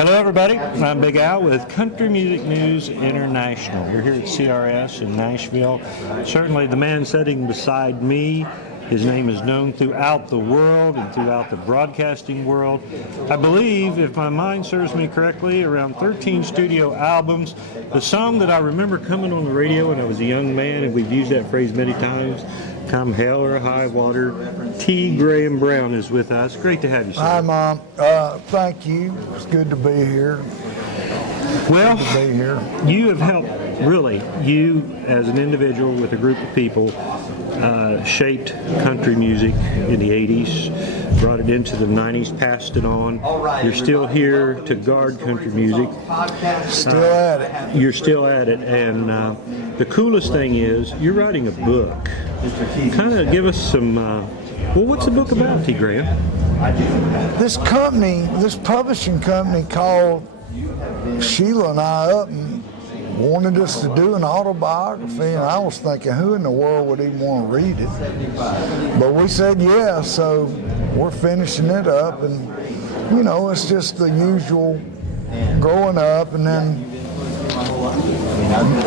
Hello, everybody. I'm Big Al with Country Music News International. We're here at CRS in Nashville. Certainly the man sitting beside me, his name is known throughout the world and throughout the broadcasting world. I believe, if my mind serves me correctly, around 13 studio albums. The song that I remember coming on the radio when I was a young man, and we've used that phrase many times, come hell or high water, T. Graham Brown is with us. Great to have you, sir. Hi, Mom. Thank you. It's good to be here. Well, Good to be here. you have helped, really, you as an individual with a group of people, shaped country music in the 80s, brought it into the 90s, passed it on. You're still here to guard country music. Still at it. You're still at it, and the coolest thing is you're writing a book. Kind of give us some, well, what's the book about, T. Graham? This company, this publishing company called Sheila and I up and wanted us to do an autobiography, and I was thinking, who in the world would even want to read it? But we said yeah, so we're finishing it up, and you know, it's just the usual growing up, and then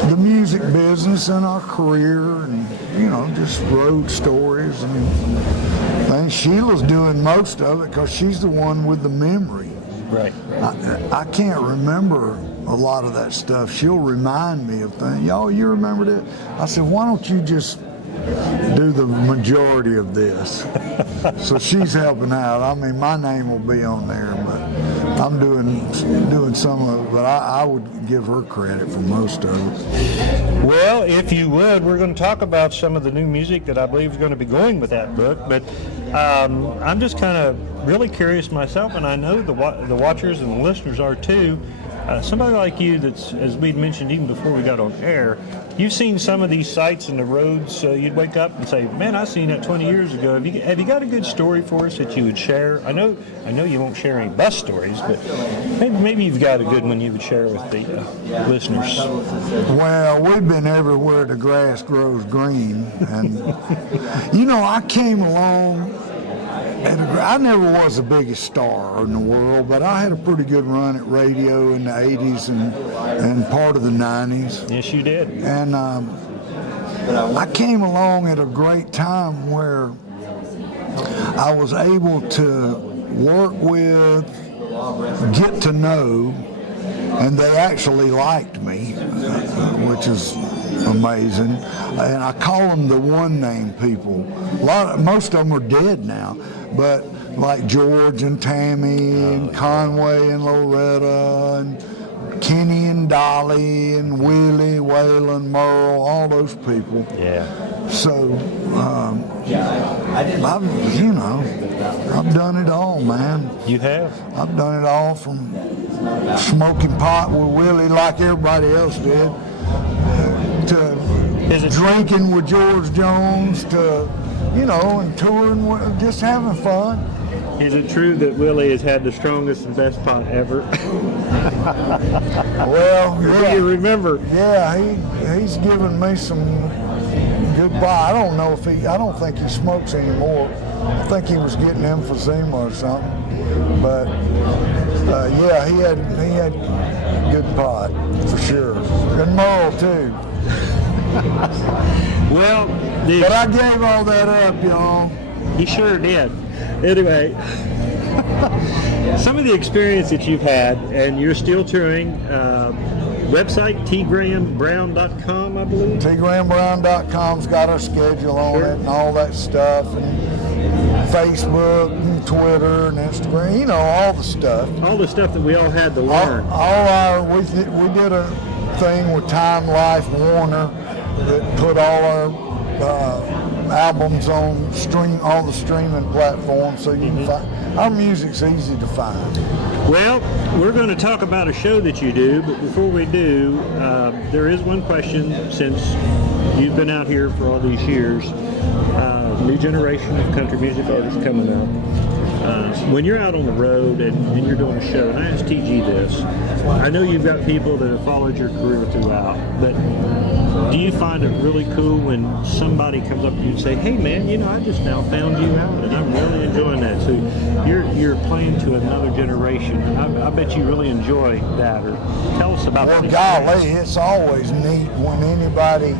the music business and our career, and you know, just road stories, and Sheila's doing most of it because she's the one with the memory. Right. I can't remember a lot of that stuff. She'll remind me of things. Y'all, you remember that? I said, why don't you just do the majority of this? So she's helping out. I mean, my name will be on there, but I'm doing some of it. But I would give her credit for most of it. Well, if you would, we're going to talk about some of the new music that I believe is going to be going with that book. But I'm just kind of really curious myself, and I know the watchers and the listeners are too. Somebody like you that's, as we'd mentioned even before we got on air, you've seen some of these sites and the roads, you'd wake up and say, man, I seen that 20 years ago. Have you got a good story for us that you would share? I know you won't share any bus stories, but maybe you've got a good one you would share with the listeners. Well, we've been everywhere the grass grows green, and you know, I came along. I never was the biggest star in the world, but I had a pretty good run at radio in the 80s and part of the 90s. Yes, you did. And I came along at a great time where I was able to work with, get to know, and they actually liked me, which is amazing. And I call them the one-name people. Most of them are dead now, but like George and Tammy and Conway and Loretta and Kenny and Dolly and Willie, Waylon, Merle, all those people. Yeah. So, I've done it all, man. You have? I've done it all, from smoking pot with Willie like everybody else did, to drinking with George Jones, to, you know, and touring, just having fun. Is it true that Willie has had the strongest and best pot ever? Well, yeah. Do you remember? Yeah, he's given me some good pot. I don't think he smokes anymore. I think he was getting emphysema or something. But yeah, he had good pot for sure. And Merle too. Well, but I gave all that up, y'all. He sure did. Anyway, some of the experience that you've had, and you're still touring, website, tgrahambrown.com, I believe? tgrahambrown.com's got our schedule on it and all that stuff, and Facebook and Twitter and Instagram, you know, all the stuff. All the stuff that we all had to learn. We did a thing with Time Life Warner that put all our albums on all the streaming platforms, so you can find our music's easy to find. Well, we're going to talk about a show that you do, but before we do, there is one question. Since you've been out here for all these years, new generation of country music artists coming up. when you're out on the road and you're doing a show, and I asked TG this, I know you've got people that have followed your career throughout, but do you find it really cool when somebody comes up to you and say, hey man, I just now found you out and I'm really enjoying that. So you're playing to another generation. I bet you really enjoy that. Or tell us about that. Well, golly, it's always neat when anybody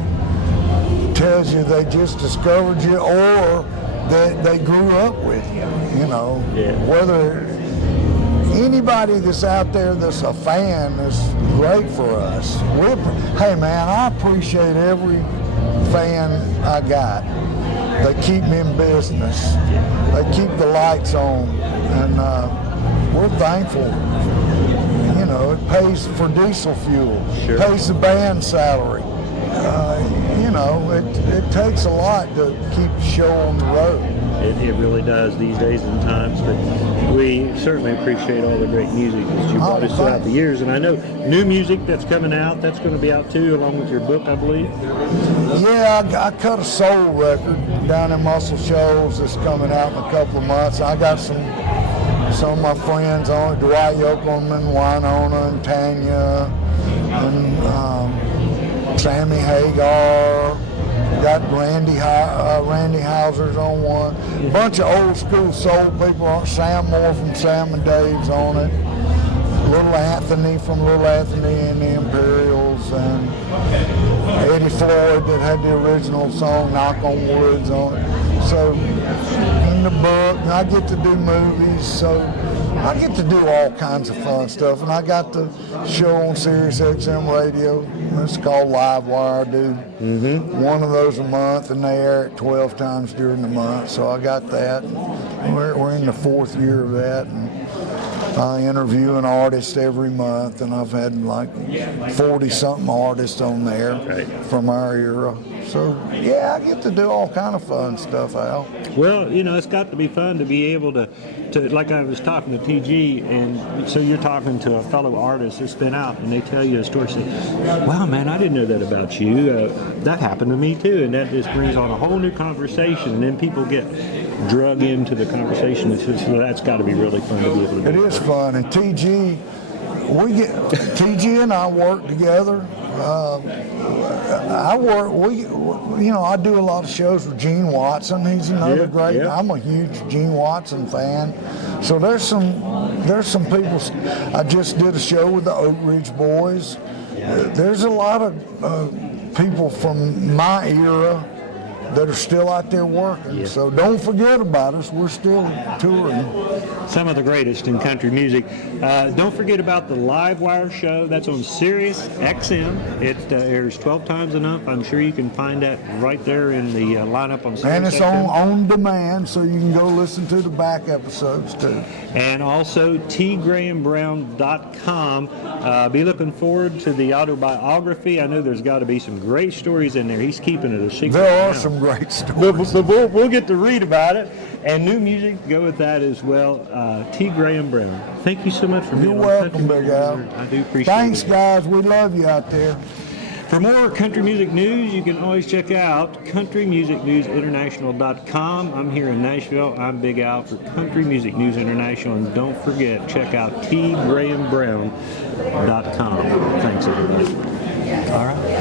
tells you they just discovered you or that they grew up with you, Yeah. Whether anybody that's out there that's a fan is great for us. Hey man, I appreciate every fan I got. They keep me in business. They keep the lights on, and we're thankful. It pays for diesel fuel, Sure. pays the band salary. It takes a lot to keep the show on the road. It really does these days and times, but we certainly appreciate all the great music that you brought us throughout the years. And I know new music that's coming out, that's going to be out too, along with your book, I believe. Yeah, I cut a soul record down in Muscle Shoals that's coming out in a couple of months. I got some of my friends on it, Dwight Yoakam and Winona and Tanya and Sammy Hagar. Got Randy Hauser's on one. A bunch of old school soul people on it. Sam Moore from Sam and Dave's on it. Little Anthony from Little Anthony and the Imperials, and Eddie Floyd that had the original song Knock on Wood's on it. So in the book, and I get to do movies, so I get to do all kinds of fun stuff. And I got the show on Sirius XM radio. It's called Live Wire. I do one of those a month, and they air it 12 times during the month. So I got that. We're in the 4th year of that. And I interview an artist every month, and I've had like 40-something artists on there from our era. So, yeah, I get to do all kind of fun stuff, Al. Well, it's got to be fun to be able to like I was talking to TG, and so you're talking to a fellow artist that's been out, and they tell you a story, say, wow, man, I didn't know that about you. That happened to me, too, and that just brings on a whole new conversation, and then people get drug into the conversation, so that's got to be really fun to be able to do. It is fun, and TG and I work together. I do a lot of shows with Gene Watson. He's another great. Yeah. I'm a huge Gene Watson fan. So there's some people. I just did a show with the Oak Ridge Boys. There's a lot of people from my era that are still out there working. Yeah. So don't forget about us. We're still touring. Some of the greatest in country music. Don't forget about the Live Wire show. That's on Sirius XM. It airs 12 times enough. I'm sure you can find that right there in the lineup on Sirius And it's XM. on demand, so you can go listen to the back episodes too. And also tgrahambrown.com. Be looking forward to the autobiography. I know there's got to be some great stories in there. He's keeping it a secret. There are now. some great stories. But we'll get to read about it. And new music, go with that as well. T. Graham Brown. Thank you so much for being You're on welcome, Country Big Al. Music. I do appreciate Thanks, it. guys. We love you out there. For more country music news, you can always check out countrymusicnewsinternational.com. I'm here in Nashville. I'm Big Al for Country Music News International. And don't forget, check out tgrahambrown.com. Thanks, everybody. All right.